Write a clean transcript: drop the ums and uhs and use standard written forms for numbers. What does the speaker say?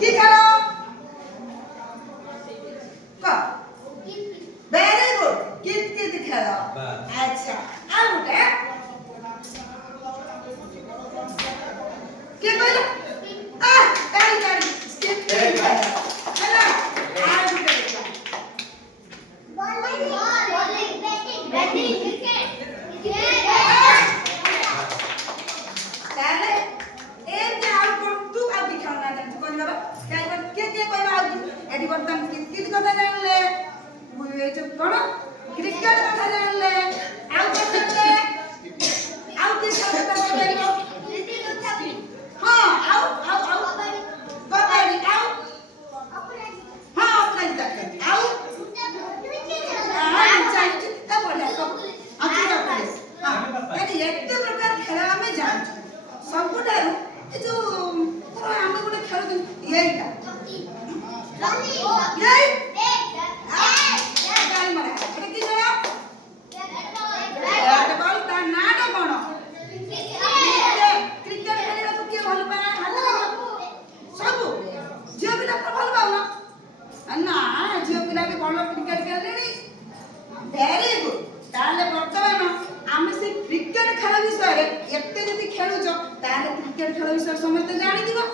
কি খেলো ক ভেরি গুড কিত খেলো আচ্ছা আর গোটে কি কইলা তাড়ি স্কিপ খেলো ହେଲା আর গোটে ଦେଖିବା बैटिंग क्रिकेट তাহলে এর যে আর কোন তু আর কি খেলনা জানছ কোন বাবা তাই কে কইবা আর এডি বর্তমান কিত কথা জানলে এই যে কোন ক্রিকেট কথা জানলে আর কোন জানলে আর কি খেলনা বলবো হ্যাঁ আউ কবাডি আউ হ্যাঁ আপনাই দেখে আউ एते प्रकार खेल आम जान सबुठार ए जो आम गोटे खेल यहीटा क्रिकेट खेलने को किए भल पाए सब झील पिला भल पाऊन ना झील पिला भी भल क्रिकेट खेलने वेरी गुड ताले बर्तमान आमे से क्रिकेट खेल विषय एते जदि खेलुछ ताले क्रिकेट खेल विषय समस्त जानि दिबो